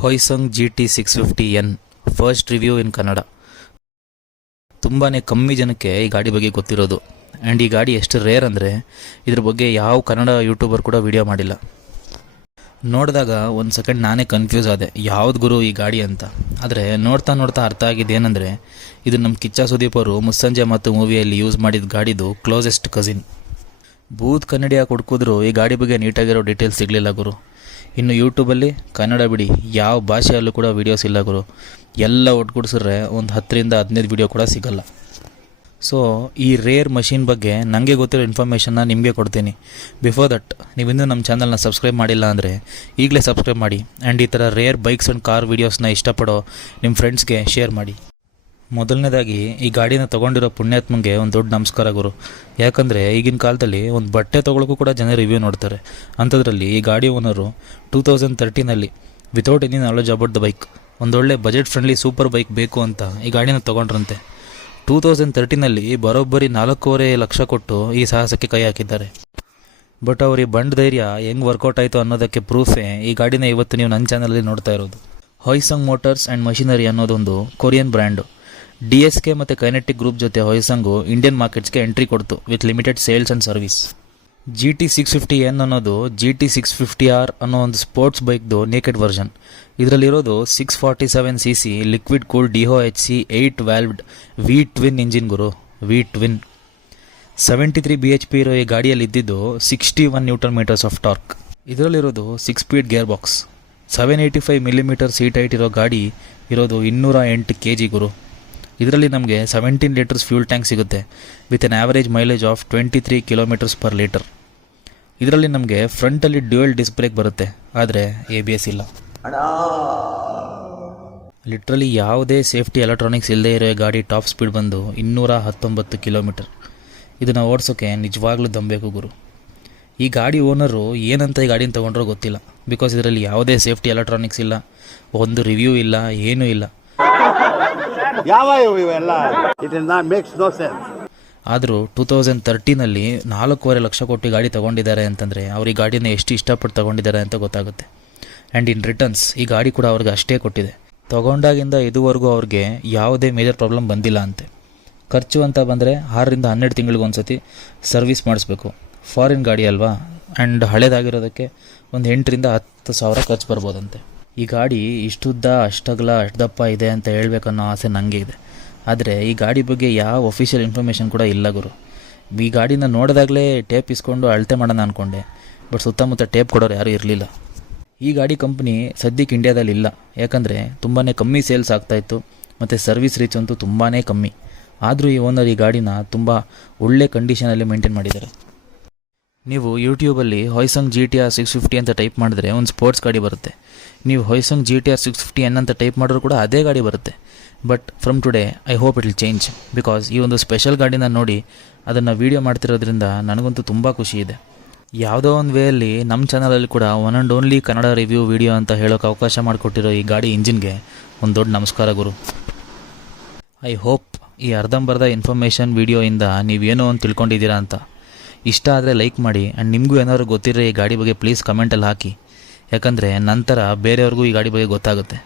ಹೊಯ್ಸಂಗ್ GT650N first review ಇನ್ ಕನ್ನಡ. ತುಂಬಾ ಕಮ್ಮಿ ಜನಕ್ಕೆ ಈ ಗಾಡಿ ಬಗ್ಗೆ ಗೊತ್ತಿರೋದು. ಆ್ಯಂಡ್ ಈ ಗಾಡಿ ಎಷ್ಟು ರೇರ್ ಅಂದರೆ ಇದ್ರ ಬಗ್ಗೆ ಯಾವ ಕನ್ನಡ ಯೂಟ್ಯೂಬರ್ ಕೂಡ ವಿಡಿಯೋ ಮಾಡಿಲ್ಲ. ನೋಡಿದಾಗ ಒಂದು ಸೆಕೆಂಡ್ ನಾನೇ ಕನ್ಫ್ಯೂಸ್ ಆದೆ, ಯಾವ್ದು ಗುರು ಈ ಗಾಡಿ ಅಂತ. ಆದರೆ ನೋಡ್ತಾ ನೋಡ್ತಾ ಅರ್ಥ ಆಗಿದ್ದೇನೆಂದರೆ ಇದು ನಮ್ಮ ಕಿಚ್ಚ ಸುದೀಪ್ ಅವರು ಮುಸ್ಸಂಜೆ ಮತ್ತು ಮೂವಿಯಲ್ಲಿ ಯೂಸ್ ಮಾಡಿದ ಗಾಡಿದು ಕ್ಲೋಸೆಸ್ಟ್ ಕಸಿನ್. ಬೂತ್ ಕನ್ನಡಿಯ ಹುಡುಕಿದ್ರು ಈ ಗಾಡಿ ಬಗ್ಗೆ ನೀಟಾಗಿರೋ ಡೀಟೇಲ್ಸ್ ಸಿಗಲಿಲ್ಲ ಗುರು. ಇನ್ನು ಯೂಟ್ಯೂಬಲ್ಲಿ ಕನ್ನಡ ಬಿಡಿ ಯಾವ ಭಾಷೆಯಲ್ಲೂ ಕೂಡ ವೀಡಿಯೋಸ್ ಇಲ್ಲ ಗುರು. ಎಲ್ಲ ಒಟ್ಟುಗೂಡಿಸಿದ್ರೆ ಒಂದು 10ರಿಂದ 15 ವೀಡಿಯೋ ಕೂಡ ಸಿಗಲ್ಲ. ಸೊ ಈ ರೇರ್ ಮಷೀನ್ ಬಗ್ಗೆ ನನಗೆ ಗೊತ್ತಿರೋ ಇನ್ಫಾರ್ಮೇಷನ್ನ ನಿಮಗೆ ಕೊಡ್ತೀನಿ. ಬಿಫೋರ್ ದಟ್ ನೀವಿನ್ನೂ ನಮ್ಮ ಚಾನಲ್ನ ಸಬ್ಸ್ಕ್ರೈಬ್ ಮಾಡಿಲ್ಲ ಅಂದರೆ ಈಗಲೇ ಸಬ್ಸ್ಕ್ರೈಬ್ ಮಾಡಿ. ಆ್ಯಂಡ್ ಈ ಥರ ರೇರ್ ಬೈಕ್ಸ್ ಆ್ಯಂಡ್ ಕಾರ್ ವೀಡಿಯೋಸ್ನ ಇಷ್ಟಪಡೋ ನಿಮ್ಮ ಫ್ರೆಂಡ್ಸ್ಗೆ ಶೇರ್ ಮಾಡಿ. ಮೊದಲನೇದಾಗಿ ಈ ಗಾಡಿನ ತೊಗೊಂಡಿರೋ ಪುಣ್ಯಾತ್ಮಂಗೆ ಒಂದು ದೊಡ್ಡ ನಮಸ್ಕಾರ ಗುರು. ಯಾಕಂದರೆ ಈಗಿನ ಕಾಲದಲ್ಲಿ ಒಂದು ಬಟ್ಟೆ ತೊಗೊಳಕ್ಕೂ ಕೂಡ ಜನ ರಿವ್ಯೂ ನೋಡ್ತಾರೆ. ಅಂಥದ್ರಲ್ಲಿ ಈ ಗಾಡಿ owner 2013 without any knowledge about the bike ಒಂದೊಳ್ಳೆ ಬಜೆಟ್ ಫ್ರೆಂಡ್ಲಿ ಸೂಪರ್ ಬೈಕ್ ಬೇಕು ಅಂತ ಈ ಗಾಡಿನ ತೊಗೊಂಡ್ರಂತೆ. 2013 ಬರೋಬ್ಬರಿ 4.5 ಲಕ್ಷ ಕೊಟ್ಟು ಈ ಸಾಹಸಕ್ಕೆ ಕೈ ಹಾಕಿದ್ದಾರೆ. ಬಟ್ ಅವ್ರಿಗೆ ಬಂಡ್ ಧೈರ್ಯ ಹೆಂಗೆ ವರ್ಕೌಟ್ ಆಯಿತು ಅನ್ನೋದಕ್ಕೆ ಪ್ರೂಫೇ ಈ ಗಾಡಿನ ಇವತ್ತು ನೀವು ನನ್ನ ಚಾನಲಲ್ಲಿ ನೋಡ್ತಾ ಇರೋದು. ಹೊಯ್ಸಂಗ್ ಮೋಟರ್ಸ್ ಆ್ಯಂಡ್ ಮಷಿನರಿ ಅನ್ನೋದೊಂದು ಕೊರಿಯನ್ ಬ್ರ್ಯಾಂಡು. DSK ಮತ್ತು ಕೈನೆಟಿಕ್ ಗ್ರೂಪ್ ಜೊತೆ ಹೊಯ್ಸಂಗು ಇಂಡಿಯನ್ ಮಾರ್ಕೆಟ್ಸ್ಗೆ ಎಂಟ್ರಿ ಕೊಡ್ತು with limited sales and service. GT650N ಅನ್ನೋದು GT650R ಅನ್ನೋ ಒಂದು ಸ್ಪೋರ್ಟ್ಸ್ ಬೈಕ್ದು ನೇಕೆಡ್ ವರ್ಷನ್. ಇದರಲ್ಲಿರೋದು 647cc liquid cooled DOHC 8 valved V twin engine ಗುರು. ವಿ ಟ್ವಿನ್ 73 bhp ಇರೋ ಈ ಗಾಡಿಯಲ್ಲಿ ಇದ್ದಿದ್ದು 61 Nm ಆಫ್ ಟಾರ್ಕ್. ಇದರಲ್ಲಿರೋದು 6 speed gear box. 785 mm seat height ಇರೋ ಗಾಡಿ ಇರೋದು 208 kg ಗುರು. ಇದರಲ್ಲಿ ನಮಗೆ 17 ಲೀಟರ್ಸ್ ಫ್ಯೂಲ್ ಟ್ಯಾಂಕ್ ಸಿಗುತ್ತೆ with N average mileage of 23 km/ಲೀಟರ್. ಇದರಲ್ಲಿ ನಮಗೆ ಫ್ರಂಟಲ್ಲಿ ಡ್ಯೂಯಲ್ ಡಿಸ್ಕ್ ಬ್ರೇಕ್ ಬರುತ್ತೆ, ಆದರೆ ABS ಇಲ್ಲ. ಲಿಟ್ರಲಿ ಯಾವುದೇ ಸೇಫ್ಟಿ ಎಲೆಕ್ಟ್ರಾನಿಕ್ಸ್ ಇಲ್ಲದೆ ಇರೋ ಗಾಡಿ ಟಾಪ್ ಸ್ಪೀಡ್ ಬಂದು 219 km. ಇದನ್ನು ಓಡಿಸೋಕ್ಕೆ ನಿಜವಾಗ್ಲೂ ದಮ್ಮಬೇಕು ಗುರು. ಈ ಗಾಡಿ ಓನರು ಏನಂತ ಈ ಗಾಡಿನ ತೊಗೊಂಡ್ರೋ ಗೊತ್ತಿಲ್ಲ. ಬಿಕಾಸ್ ಇದರಲ್ಲಿ ಯಾವುದೇ ಸೇಫ್ಟಿ ಎಲೆಕ್ಟ್ರಾನಿಕ್ಸ್ ಇಲ್ಲ, ಒಂದು ರಿವ್ಯೂ ಇಲ್ಲ, ಏನೂ ಇಲ್ಲ. ಆದರೂ 2013 4.5 ಲಕ್ಷ ಕೊಟ್ಟು ಗಾಡಿ ತೊಗೊಂಡಿದ್ದಾರೆ ಅಂತಂದರೆ ಅವ್ರು ಈ ಗಾಡಿನ ಎಷ್ಟು ಇಷ್ಟಪಟ್ಟು ತೊಗೊಂಡಿದ್ದಾರೆ ಅಂತ ಗೊತ್ತಾಗುತ್ತೆ. ಆ್ಯಂಡ್ ಇನ್ ರಿಟರ್ನ್ಸ್ ಈ ಗಾಡಿ ಕೂಡ ಅವ್ರಿಗೆ ಅಷ್ಟೇ ಕೊಟ್ಟಿದೆ. ತೊಗೊಂಡಾಗಿಂದ ಇದುವರೆಗೂ ಅವ್ರಿಗೆ ಯಾವುದೇ ಮೇಜರ್ ಪ್ರಾಬ್ಲಮ್ ಬಂದಿಲ್ಲ ಅಂತೆ. ಖರ್ಚು ಅಂತ ಬಂದರೆ 6ರಿಂದ 12 ತಿಂಗಳಿಗೊಂದ್ಸತಿ ಸರ್ವಿಸ್ ಮಾಡಿಸ್ಬೇಕು. ಫಾರಿನ್ ಗಾಡಿ ಅಲ್ವಾ, ಆ್ಯಂಡ್ ಹಳೇದಾಗಿರೋದಕ್ಕೆ ಒಂದು 8ರಿಂದ 10 ಸಾವಿರ ಖರ್ಚು ಬರ್ಬೋದಂತೆ. ಈ ಗಾಡಿ ಇಷ್ಟುದ್ದ ಅಷ್ಟಗಲ ಅಷ್ಟದಪ್ಪ ಇದೆ ಅಂತ ಹೇಳ್ಬೇಕನ್ನೋ ಆಸೆ ನನಗೆ ಇದೆ. ಆದರೆ ಈ ಗಾಡಿ ಬಗ್ಗೆ ಯಾವ ಅಫಿಷಿಯಲ್ ಇನ್ಫಾರ್ಮೇಷನ್ ಕೂಡ ಇಲ್ಲ ಗುರು. ಈ ಗಾಡಿನ ನೋಡಿದಾಗಲೇ ಟೇಪ್ ಇಸ್ಕೊಂಡು ಅಳತೆ ಮಾಡೋಣ ಅಂದ್ಕೊಂಡೆ, ಬಟ್ ಸುತ್ತಮುತ್ತ ಟೇಪ್ ಕೊಡೋರು ಯಾರೂ ಇರಲಿಲ್ಲ. ಈ ಗಾಡಿ ಕಂಪ್ನಿ ಸದ್ಯಕ್ಕೆ ಇಂಡಿಯಾದಲ್ಲಿ ಇಲ್ಲ, ಯಾಕಂದರೆ ತುಂಬಾ ಕಮ್ಮಿ ಸೇಲ್ಸ್ ಆಗ್ತಾಯಿತ್ತು ಮತ್ತು ಸರ್ವಿಸ್ ರೀಚ್ ಅಂತೂ ತುಂಬಾ ಕಮ್ಮಿ. ಆದರೂ ಈ ಓನರ್ ಈ ಗಾಡಿನ ತುಂಬ ಒಳ್ಳೆ ಕಂಡೀಷನಲ್ಲಿ ಮೇಂಟೈನ್ ಮಾಡಿದ್ದಾರೆ. ನೀವು ಯೂಟ್ಯೂಬಲ್ಲಿ ಹೊಯ್ಸಂಗ್ GTR 650 ಅಂತ ಟೈಪ್ ಮಾಡಿದ್ರೆ ಒಂದು ಸ್ಪೋರ್ಟ್ಸ್ ಗಾಡಿ ಬರುತ್ತೆ. ನೀವು ಹೊಯ್ಸಂಗ್ GTR 650N ಅಂತ ಟೈಪ್ ಮಾಡಿದ್ರು ಕೂಡ ಅದೇ ಗಾಡಿ ಬರುತ್ತೆ. But from today I hope it will change. Because ಈ ಒಂದು ಸ್ಪೆಷಲ್ ಗಾಡಿನ ನೋಡಿ ಅದನ್ನು ವೀಡಿಯೋ ಮಾಡ್ತಿರೋದ್ರಿಂದ ನನಗಂತೂ ತುಂಬ ಖುಷಿ ಇದೆ. ಯಾವುದೋ ಒಂದು ವೇಯಲ್ಲಿ ನಮ್ಮ ಚಾನಲಲ್ಲಿ ಕೂಡ one and only Kannada review video ಅಂತ ಹೇಳೋಕ್ಕೆ ಅವಕಾಶ ಮಾಡಿಕೊಟ್ಟಿರೋ ಈ ಗಾಡಿ ಇಂಜಿನ್ಗೆ ಒಂದು ದೊಡ್ಡ ನಮಸ್ಕಾರ ಗುರು. ಐ ಹೋಪ್ ಈ ಅರ್ಧಂಬರ್ಧ ಇನ್ಫಾರ್ಮೇಷನ್ ವೀಡಿಯೋಯಿಂದ ನೀವೇನೋ ಒಂದು ತಿಳ್ಕೊಂಡಿದ್ದೀರಾ ಅಂತ. ಇಷ್ಟ ಆದರೆ ಲೈಕ್ ಮಾಡಿ. ಆ್ಯಂಡ್ ನಿಮಗೂ ಏನಾದರೂ ಗೊತ್ತಿರೋ ಈ ಗಾಡಿ ಬಗ್ಗೆ ಪ್ಲೀಸ್ ಕಮೆಂಟಲ್ಲಿ ಹಾಕಿ. ಯಾಕಂದರೆ ನಂತರ ಬೇರೆಯವ್ರಿಗೂ ಈ ಗಾಡಿ ಬಗ್ಗೆ ಗೊತ್ತಾಗುತ್ತೆ.